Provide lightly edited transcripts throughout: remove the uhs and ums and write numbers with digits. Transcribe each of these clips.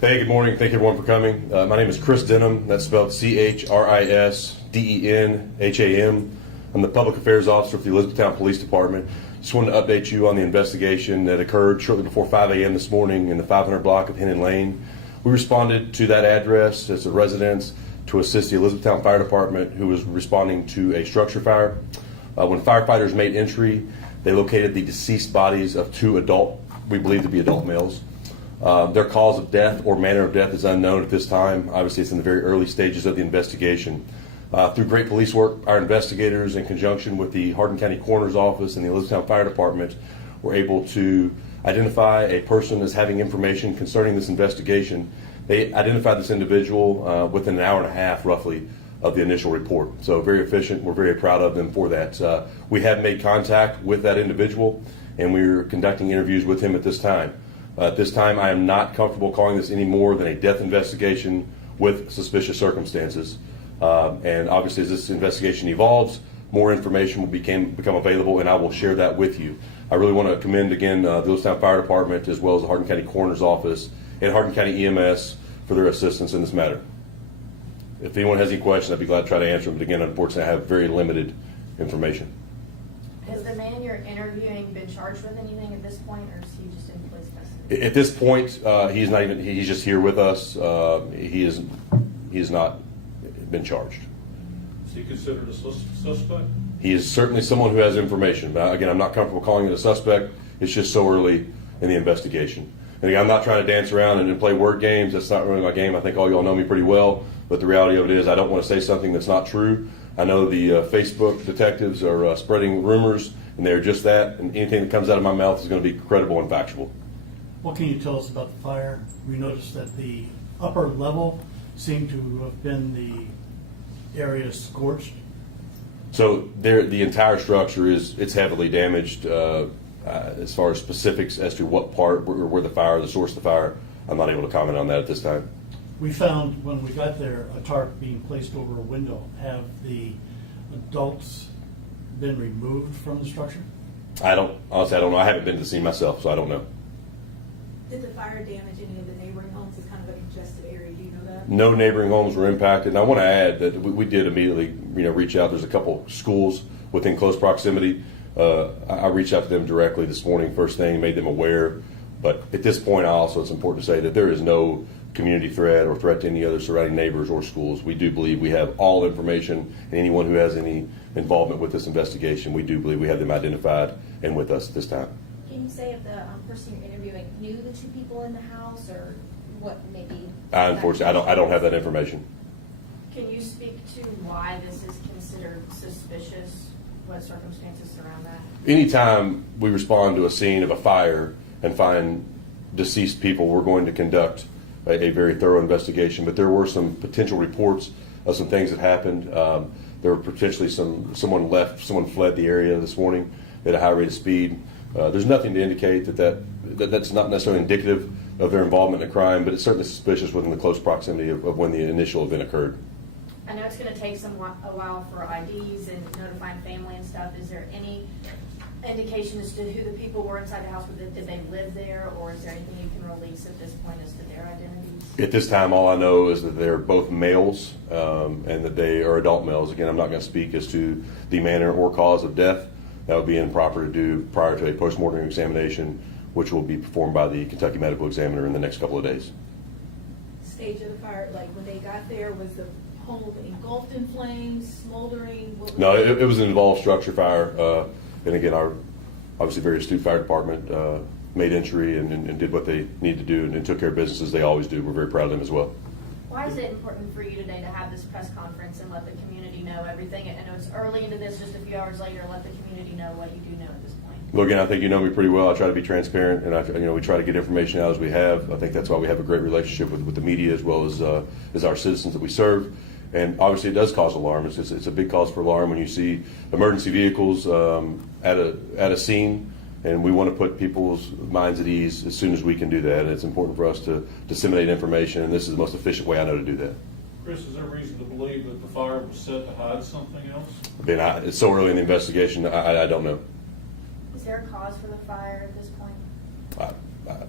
Hey, good morning. Thank you everyone for coming. My name is Chris Denham. That's spelled Chrisdenham. I'm the Public Affairs Officer for the Elizabethtown Police Department. Just wanted to update you on the investigation that occurred shortly before 5 a.m. this morning in the 500 block of Hennon Lane. We responded to that address as a residence to assist the Elizabethtown Fire Department, who was responding to a structure fire. When firefighters made entry, they located the deceased bodies of two we believe to be adult males. Their cause of death or manner of death is unknown at this time. Obviously, it's in the very early stages of the investigation. Through great police work, our investigators, in conjunction with the Hardin County Coroner's Office and the Elizabethtown Fire Department, were able to identify a person as having information concerning this investigation. They identified this individual within an hour and a half, roughly, of the initial report. So very efficient. We're very proud of them for that. We have made contact with that individual, and we're conducting interviews with him at this time. At this time, I am not comfortable calling this any more than a death investigation with suspicious circumstances. And obviously, as this investigation evolves, more information will become available, and I will share that with you. I really want to commend again the Elizabethtown Fire Department, as well as the Hardin County Coroner's Office and Hardin County EMS for their assistance in this matter. If anyone has any questions, I'd be glad to try to answer them. But again, unfortunately, I have very limited information. Has the man you're interviewing been charged with anything at this point, or is he just in police custody? At this point, he's not even. He's just here with us. He has not been charged. Is he considered a suspect? He is certainly someone who has information. But again, I'm not comfortable calling it a suspect. It's just so early in the investigation. And again, I'm not trying to dance around and play word games. That's not really my game. I think all y'all know me pretty well. But the reality of it is, I don't want to say something that's not true. I know the Facebook detectives are spreading rumors, and they're just that. And anything that comes out of my mouth is going to be credible and factual. What can you tell us about the fire? We noticed that the upper level seemed to have been the area scorched. So the entire structure it's heavily damaged. As far as specifics as to what part, where the fire, the source of the fire, I'm not able to comment on that at this time. We found when we got there a tarp being placed over a window. Have the adults been removed from the structure? Honestly, I don't know. I haven't been to the scene myself, so I don't know. Did the fire damage any of the neighboring homes? It's kind of a congested area. Do you know that? No neighboring homes were impacted. And I want to add that we did immediately, reach out. There's a couple schools within close proximity. I reached out to them directly this morning, first thing, made them aware. But at this point, it's important to say that there is no community threat or threat to any other surrounding neighbors or schools. We do believe we have all information, and anyone who has any involvement with this investigation, we do believe we have them identified and with us at this time. Can you say if the person you're interviewing knew the two people in the house, or what maybe? Unfortunately, I don't have that information. Can you speak to why this is considered suspicious? What circumstances surround that? Anytime we respond to a scene of a fire and find deceased people, we're going to conduct a very thorough investigation. But there were some potential reports of some things that happened. There were potentially someone fled the area this morning at a high rate of speed. There's nothing to indicate that's not necessarily indicative of their involvement in a crime, but it's certainly suspicious within the close proximity of when the initial event occurred. I know it's going to take a while for IDs and notifying family and stuff. Is there any indication as to who the people were inside the house? Did they live there, or is there anything you can release at this point as to their identities? At this time, all I know is that they're both males and that they are adult males. Again, I'm not going to speak as to the manner or cause of death. That would be improper to do prior to a postmortem examination, which will be performed by the Kentucky Medical Examiner in the next couple of days. Stage of the fire, like when they got there, was the home engulfed in flames, smoldering? No, it was an involved structure fire. And again, our obviously very astute fire department made entry and did what they need to do and took care of business as they always do. We're very proud of them as well. Why is it important for you today to have this press conference and let the community know everything? I know it's early into this, just a few hours later, let the community know what you do know at this point. Well, again, I think you know me pretty well. I try to be transparent, and we try to get information out as we have. I think that's why we have a great relationship with the media as well as our citizens that we serve. And obviously, it does cause alarm. It's a big cause for alarm when you see emergency vehicles at a scene, and we want to put people's minds at ease as soon as we can do that. And it's important for us to disseminate information, and this is the most efficient way I know to do that. Chris, is there reason to believe that the fire was set to hide something else? It's so early in the investigation, I don't know. Is there a cause for the fire at this point?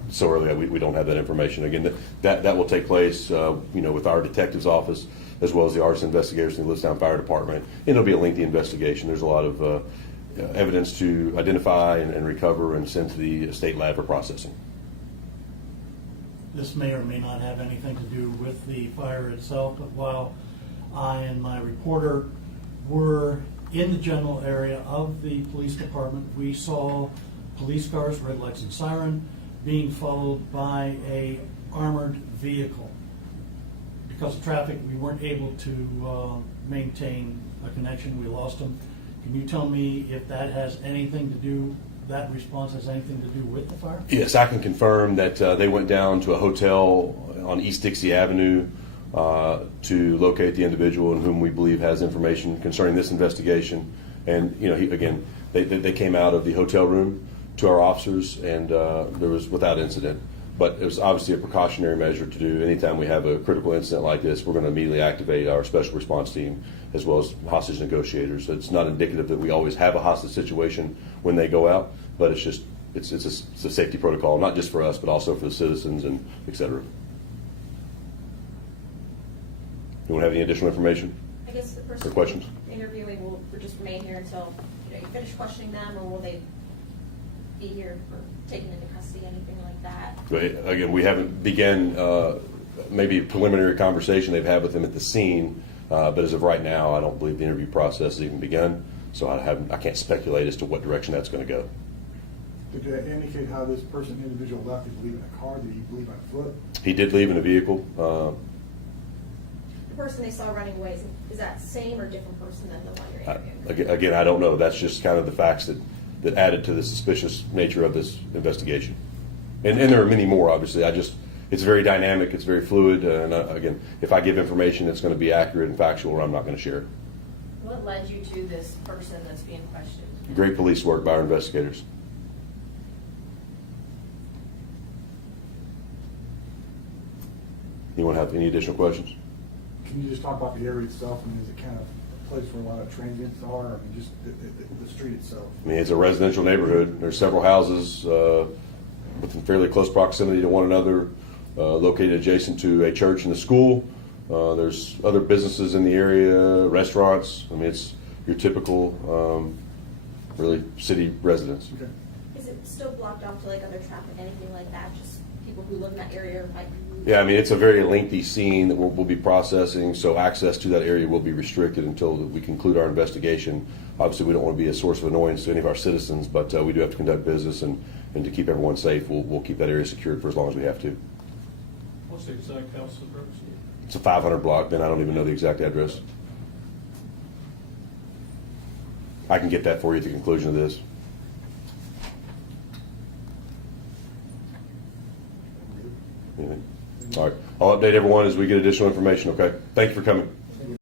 so early, we don't have that information. Again, that will take place, with our detective's office, as well as the arson investigators in the Elizabethtown Fire Department. And it'll be a lengthy investigation. There's a lot of evidence to identify and recover and send to the state lab for processing. This may or may not have anything to do with the fire itself, but while I and my reporter were in the general area of the police department, we saw police cars, red lights and siren, being followed by a armored vehicle. Because of traffic, we weren't able to maintain a connection. We lost them. Can you tell me if that has anything to do, that response has anything to do with the fire? Yes, I can confirm that they went down to a hotel on East Dixie Avenue to locate the individual in whom we believe has information concerning this investigation. And, they came out of the hotel room to our officers, and there was without incident. But it was obviously a precautionary measure to do. Anytime we have a critical incident like this, we're going to immediately activate our special response team as well as hostage negotiators. So it's not indicative that we always have a hostage situation when they go out, but it's just it's a safety protocol, not just for us, but also for the citizens and et cetera. You want to have any additional information? I guess the Or person questions? interviewing will just remain here until you finish questioning them, or will they be here for taking into custody, anything like that? But again, we haven't begun maybe a preliminary conversation they've had with them at the scene, but as of right now, I don't believe the interview process has even begun. So I can't speculate as to what direction that's going to go. Did they indicate how this individual left? Did he leave in a car? Did he leave on foot? He did leave in a vehicle. The person they saw running away, is that same or different person than the one you're interviewing? Again, I don't know. That's just kind of the facts that added to the suspicious nature of this investigation. And there are many more, obviously. It's very dynamic, it's very fluid, and again, if I give information that's going to be accurate and factual, I'm not going to share it. What led you to this person that's being questioned? Great police work by our investigators. Anyone have any additional questions? Can you just talk about the area itself? I mean, is it kind of a place where a lot of transients are? I mean, just the street itself. I mean, it's a residential neighborhood. There's several houses within fairly close proximity to one another, located adjacent to a church and a school. There's other businesses in the area, restaurants. I mean, it's your typical, really, city residents. Okay. Is it still blocked off to like other traffic, anything like that? Just people who live in that area might. Yeah, I mean, it's a very lengthy scene that we'll be processing, so access to that area will be restricted until we conclude our investigation. Obviously, we don't want to be a source of annoyance to any of our citizens, but we do have to conduct business, and to keep everyone safe, we'll keep that area secured for as long as we have to. What's the exact house address? It's a 500 block, then I don't even know the exact address. I can get that for you at the conclusion of this. Anything? All right, I'll update everyone as we get additional information, okay? Thank you for coming.